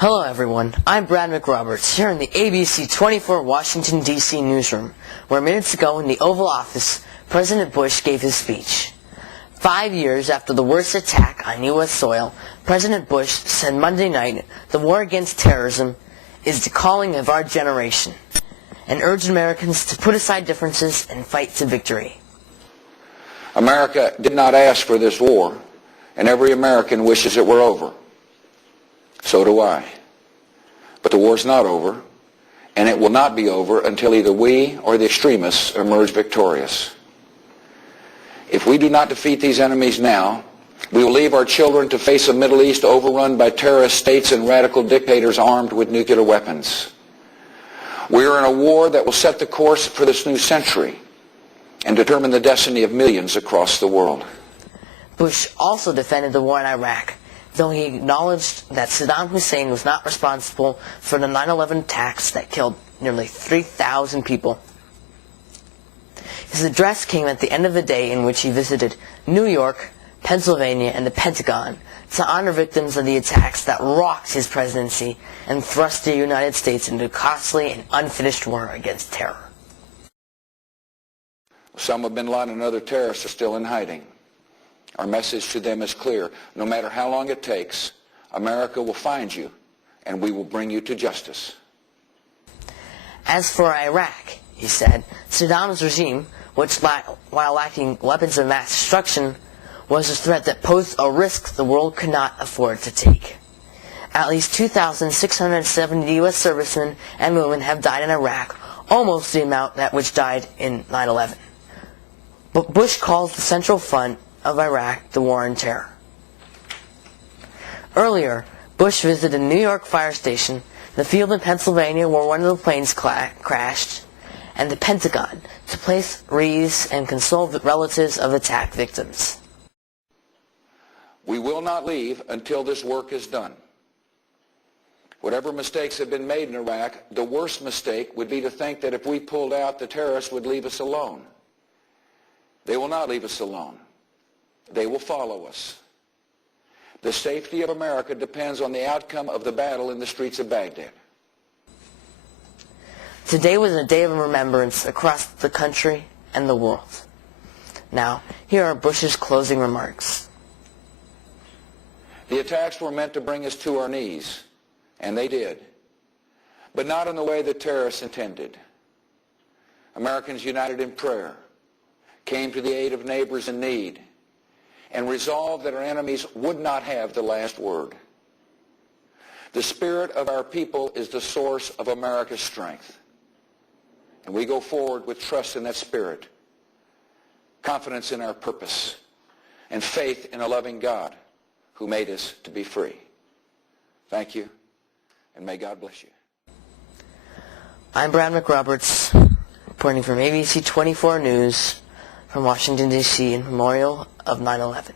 Hello everyone, I'm Brad Mcroberts here in the ABC 24 Washington, D.C. newsroom, where minutes ago in the Oval Office, President Bush gave his speech. 5 years after the worst attack on U.S. soil, President Bush said Monday night the war against terrorism is the calling of our generation, and urged Americans to put aside differences and fight to victory. America did not ask for this war, and every American wishes it were over. So do I. But the war's not over, and it will not be over until either we or the extremists emerge victorious. If we do not defeat these enemies now, we will leave our children to face a Middle East overrun by terrorist states and radical dictators armed with nuclear weapons. We are in a war that will set the course for this new century and determine the destiny of millions across the world. Bush also defended the war in Iraq, though he acknowledged that Saddam Hussein was not responsible for the 9/11 attacks that killed nearly 3,000 people. His address came at the end of the day in which he visited New York, Pennsylvania, and the Pentagon to honor victims of the attacks that rocked his presidency and thrust the United States into a costly and unfinished war against terror. Osama bin Laden and other terrorists are still in hiding. Our message to them is clear. No matter how long it takes, America will find you, and we will bring you to justice. As for Iraq, he said, Saddam's regime, which while lacking weapons of mass destruction, was a threat that posed a risk the world could not afford to take. At least 2,670 U.S. servicemen and women have died in Iraq, almost the amount that which died in 9/11. But Bush calls the central front of Iraq the war on terror. Earlier, Bush visited a New York fire station, the field in Pennsylvania where one of the planes crashed, and the Pentagon to place wreaths and console the relatives of attack victims. We will not leave until this work is done. Whatever mistakes have been made in Iraq, the worst mistake would be to think that if we pulled out, the terrorists would leave us alone. They will not leave us alone. They will follow us. The safety of America depends on the outcome of the battle in the streets of Baghdad. Today was a day of remembrance across the country and the world. Now, here are Bush's closing remarks. The attacks were meant to bring us to our knees, and they did, but not in the way that terrorists intended. Americans united in prayer, came to the aid of neighbors in need, and resolved that our enemies would not have the last word. The spirit of our people is the source of America's strength, and we go forward with trust in that spirit, confidence in our purpose, and faith in a loving God who made us to be free. Thank you, and may God bless you. I'm Brad Mcroberts, reporting from ABC 24 News from Washington, D.C. in memorial of 9/11.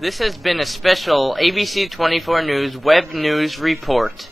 This has been a special ABC 24 News Web News Report.